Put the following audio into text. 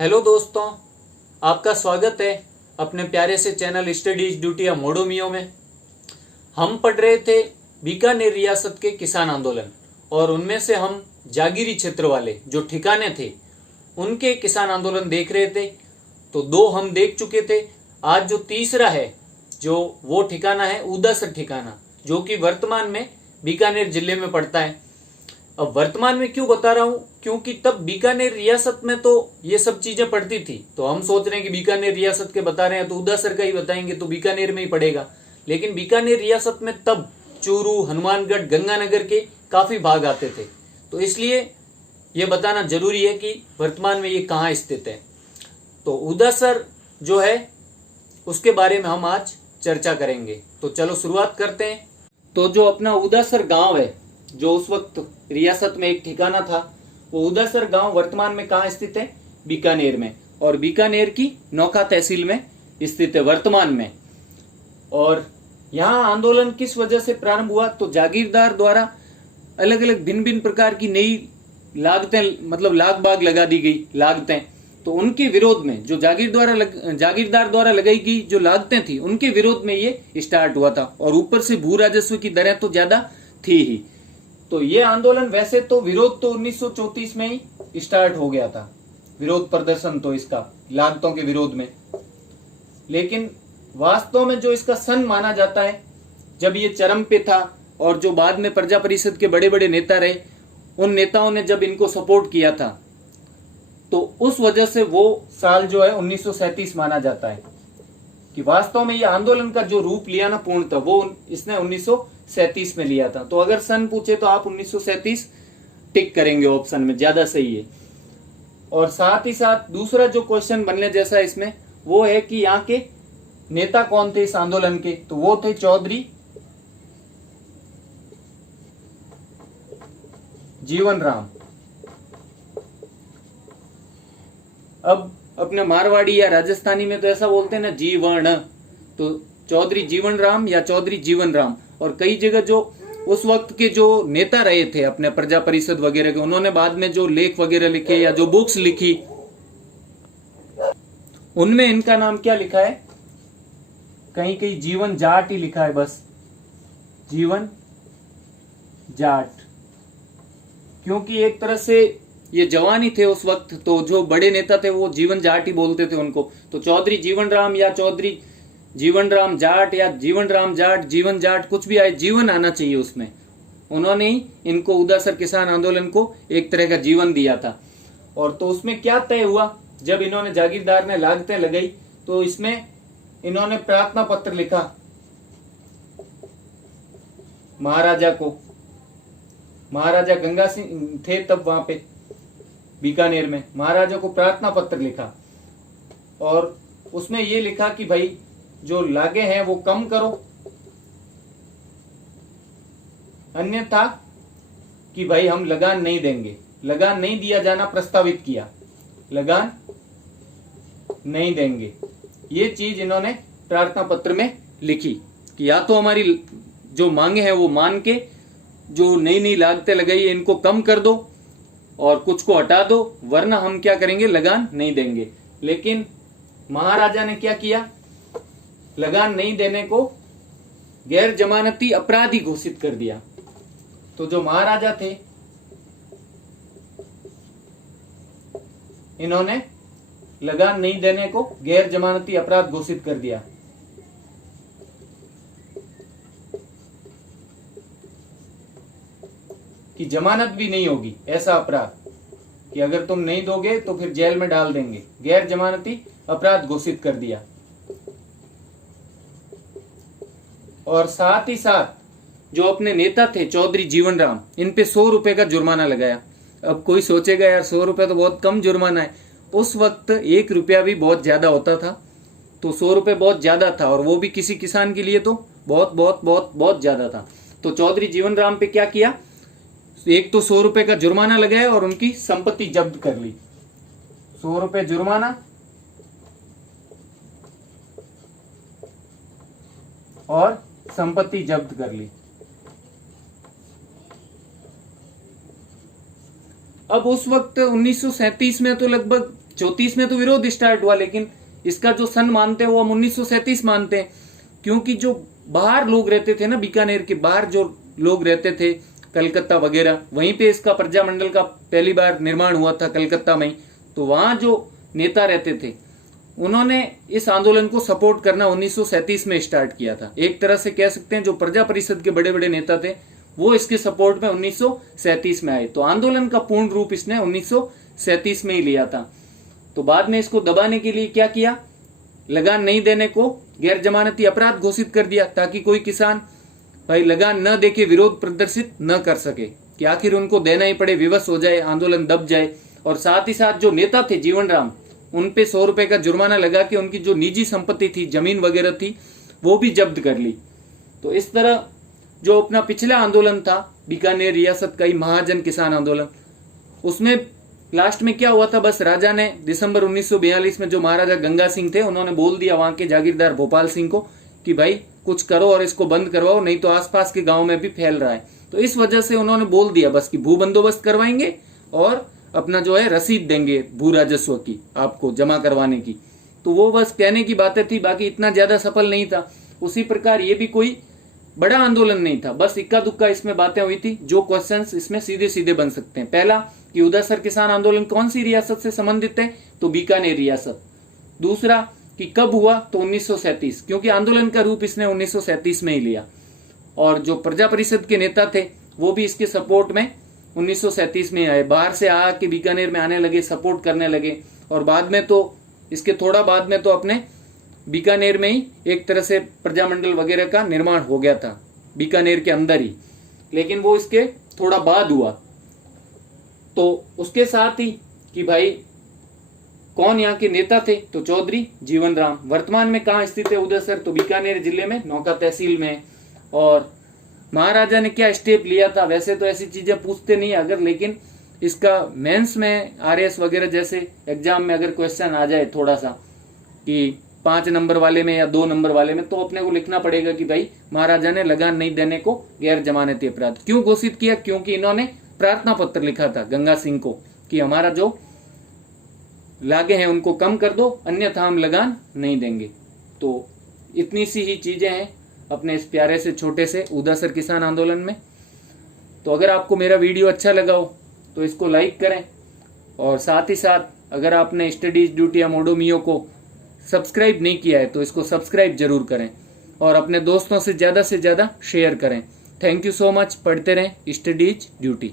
Hello दोस्तों, आपका स्वागत है अपने प्यारे से चैनल स्टडीज ड्यूटिया मोडोमियो में। हम पढ़ रहे थे बीकानेर रियासत के किसान आंदोलन और उनमें से हम जागीरी क्षेत्र वाले जो ठिकाने थे उनके किसान आंदोलन देख रहे थे। तो दो हम देख चुके थे। आज जो तीसरा है जो वो ठिकाना है उदासर ठिकाना, जो कि वर्तमान में बीकानेर जिले में पड़ता है। अब वर्तमान में क्यों बता रहा हूं, क्योंकि तब बीकानेर रियासत में तो ये सब चीजें पड़ती थी। तो हम सोच रहे हैं कि बीकानेर रियासत के बता रहे हैं तो उदासर का ही बताएंगे तो बीकानेर में ही पड़ेगा। लेकिन बीकानेर रियासत में तब चूरू, हनुमानगढ़, गंगानगर के काफी भाग आते थे। तो इसलिए ये बताना जरूरी है कि वर्तमान में ये कहाँ स्थित है। तो उदासर जो है उसके बारे में हम आज चर्चा करेंगे। तो चलो शुरुआत करते हैं। तो जो अपना उदासर गांव है, जो उस वक्त रियासत में एक ठिकाना था, वो उदासर गांव वर्तमान में कहाँ स्थित है? बीकानेर में, और बीकानेर की नौखा तहसील में स्थित है वर्तमान में। और यहाँ आंदोलन किस वजह से प्रारंभ हुआ? तो जागीरदार द्वारा अलग अलग भिन्न भिन्न प्रकार की नई लागतें, मतलब लाग बाग लगा दी गई लागतें। तो उनके विरोध में जो जागीरदार द्वारा लगाई गई जो लागतें थी, उनके विरोध में ये स्टार्ट हुआ था। और ऊपर से भू राजस्व की दरें तो ज्यादा थी ही। तो ये आंदोलन वैसे तो विरोध तो 1934 में ही स्टार्ट हो गया था, विरोध प्रदर्शन तो इसका लागतों के विरोध में। लेकिन वास्तव में जो इसका सन माना जाता है जब ये चरम पे था, और जो बाद में प्रजा परिषद के बड़े बड़े नेता रहे, उन नेताओं ने जब इनको सपोर्ट किया था, तो उस वजह से वो साल जो है 1937 माना जाता है कि वास्तव में ये आंदोलन का जो रूप लिया ना पूर्णतः, वो इसने 1937 में लिया था। तो अगर सन पूछे तो आप 1937 टिक करेंगे, ऑप्शन में ज्यादा सही है। और साथ ही साथ दूसरा जो क्वेश्चन बनने जैसा इसमें वो है कि यहाँ के नेता कौन थे इस आंदोलन के? तो वो थे चौधरी जीवन राम। अब अपने मारवाड़ी या राजस्थानी में तो ऐसा बोलते हैं ना जीवन, तो चौधरी जीवन राम या चौधरी जीवन राम। और कई जगह जो उस वक्त के जो नेता रहे थे अपने प्रजा परिषद वगैरह के, उन्होंने बाद में जो लेख वगैरह लिखे या जो बुक्स लिखी, उनमें इनका नाम क्या लिखा है? कहीं कहीं जीवन जाट ही लिखा है, बस जीवन जाट। क्योंकि एक तरह से ये जवान ही थे उस वक्त, तो जो बड़े नेता थे वो जीवन जाट ही बोलते थे उनको। तो चौधरी जीवन राम या चौधरी जीवन राम जाट या जीवन राम जाट, जीवन जाट, कुछ भी आए, जीवन आना चाहिए उसमें। उन्होंने ही इनको उदासर किसान आंदोलन को एक तरह का जीवन दिया था। और तो उसमें क्या तय हुआ, जब इन्होंने जागीरदार ने लागतें लगाई तो इसमें इन्होंने प्रार्थना पत्र लिखा महाराजा को। महाराजा गंगा सिंह थे तब वहां पे बीकानेर में, महाराजा को प्रार्थना पत्र लिखा और उसमें ये लिखा कि भाई जो लागे हैं वो कम करो, अन्यथा कि भाई हम लगान नहीं देंगे। लगान नहीं दिया जाना प्रस्तावित किया, लगान नहीं देंगे। ये चीज इन्होंने प्रार्थना पत्र में लिखी कि या तो हमारी जो मांगे हैं वो मान के जो नई नई लागतें लगाई है इनको कम कर दो और कुछ को हटा दो, वरना हम क्या करेंगे, लगान नहीं देंगे। लेकिन महाराजा ने क्या किया, लगान नहीं देने को गैर जमानती अपराधी घोषित कर दिया। तो जो महाराजा थे इन्होंने लगान नहीं देने को गैर जमानती अपराध घोषित कर दिया। कि जमानत भी नहीं होगी, ऐसा अपराध कि अगर तुम नहीं दोगे तो फिर जेल में डाल देंगे, गैर जमानती अपराध घोषित कर दिया। और साथ ही साथ जो अपने नेता थे चौधरी जीवन राम, इन पे 100 रुपए का जुर्माना लगाया। अब कोई सोचेगा यार 100 रुपए तो बहुत कम जुर्माना है। उस वक्त 1 रुपया भी बहुत ज्यादा होता था, तो 100 रुपए बहुत ज्यादा था, और वो भी किसी किसान के लिए तो बहुत बहुत बहुत बहुत ज्यादा था। तो चौधरी जीवन राम पे क्या किया, एक तो 100 रुपए का जुर्माना लगाया और उनकी संपत्ति जब्त कर ली। 100 रुपए जुर्माना और संपत्ति जब्त कर ली। अब उस वक्त 1937 में तो लगभग 34 में तो विरोध स्टार्ट हुआ, लेकिन इसका जो सन मानते हैं वो हम 1937 मानते हैं, क्योंकि जो बाहर लोग रहते थे ना, बीकानेर के बाहर जो लोग रहते थे, कलकत्ता वगैरह, वहीं पे इसका प्रजामंडल का पहली बार निर्माण हुआ था कलकत्ता में ही। तो वहां जो नेता रहते थे उन्होंने इस आंदोलन को सपोर्ट करना 1937 में स्टार्ट किया था। एक तरह से कह सकते हैं जो प्रजा परिषद के बड़े बड़े नेता थे वो इसके सपोर्ट में 1937 में आए। तो आंदोलन का पूर्ण रूप इसने 1937 में ही लिया था। तो बाद में इसको दबाने के लिए क्या किया, लगान नहीं देने को गैर जमानती अपराध घोषित कर दिया, ताकि कोई किसान भाई लगान न देके विरोध प्रदर्शित न कर सके, कि आखिर उनको देना ही पड़े, विवश हो जाए, आंदोलन दब जाए। और साथ ही साथ जो नेता थे जीवन राम, उन पे 100 रुपए का जुर्माना लगा के उनकी जो निजी संपत्ति थी, जमीन वगैरह थी, वो भी जब्त कर ली। तो इस तरह जो अपना पिछला आंदोलन था बीकानेर रियासत का ही महाजन किसान आंदोलन, उसमें लास्ट में क्या हुआ था, बस राजा ने दिसंबर 1942 में जो महाराजा गंगा सिंह थे उन्होंने बोल दिया वहां के जागीरदार भोपाल सिंह को कि भाई कुछ करो और इसको बंद करवाओ, नहीं तो आसपास के गांव में भी फैल रहा है। तो इस वजह से उन्होंने बोल दिया बस कि भू बंदोबस्त करवाएंगे और अपना जो है रसीद देंगे भू राजस्व की आपको जमा करवाने की। तो वो बस कहने की बातें थी, बाकी इतना ज्यादा सफल नहीं था। उसी प्रकार ये भी कोई बड़ा आंदोलन नहीं था, बस इक्का दुक्का इसमें बातें हुई थी। जो क्वेश्चंस इसमें सीधे सीधे बन सकते हैं, पहला कि उदयसर किसान आंदोलन कौन सी रियासत से संबंधित है, तो बीकानेर रियासत। दूसरा कि कब हुआ, तो 1937, क्योंकि आंदोलन का रूप इसने 1937 में ही लिया। और जो प्रजा परिषद के नेता थे वो भी इसके सपोर्ट में 1937 में आए, बाहर से आके बीकानेर में आने लगे, सपोर्ट करने लगे। और बाद में तो इसके थोड़ा बाद में तो अपने बीकानेर में ही एक तरह से प्रजामंडल वगैरह का निर्माण हो गया था बीकानेर के अंदर ही, लेकिन वो इसके थोड़ा बाद हुआ। तो उसके साथ ही कि भाई कौन यहाँ के नेता थे, तो चौधरी जीवन राम। वर्तमान में कहाँ स्थित है उदयसर, तो बीकानेर जिले में नौका तहसील में। और महाराजा ने क्या स्टेप लिया था, वैसे तो ऐसी चीजें पूछते नहीं अगर, लेकिन इसका मेंस में आरएस वगैरह जैसे एग्जाम में अगर क्वेश्चन आ जाए थोड़ा सा कि 5 नंबर वाले में या 2 नंबर वाले में, तो अपने को लिखना पड़ेगा कि भाई महाराजा ने लगान नहीं देने को गैर जमानती अपराध क्यों घोषित किया, क्योंकि इन्होंने प्रार्थना पत्र लिखा था गंगा सिंह को कि हमारा जो लागे हैं उनको कम कर दो, अन्यथा हम लगान नहीं देंगे। तो इतनी सी ही चीजें हैं अपने इस प्यारे से छोटे से उदयसर किसान आंदोलन में। तो अगर आपको मेरा वीडियो अच्छा लगा हो तो इसको लाइक करें, और साथ ही साथ अगर आपने स्टडीज ड्यूटी या मोडो मियो को सब्सक्राइब नहीं किया है तो इसको सब्सक्राइब जरूर करें, और अपने दोस्तों से ज़्यादा शेयर करें। Thank you so much. पढ़ते रहें स्टडीज ड्यूटी।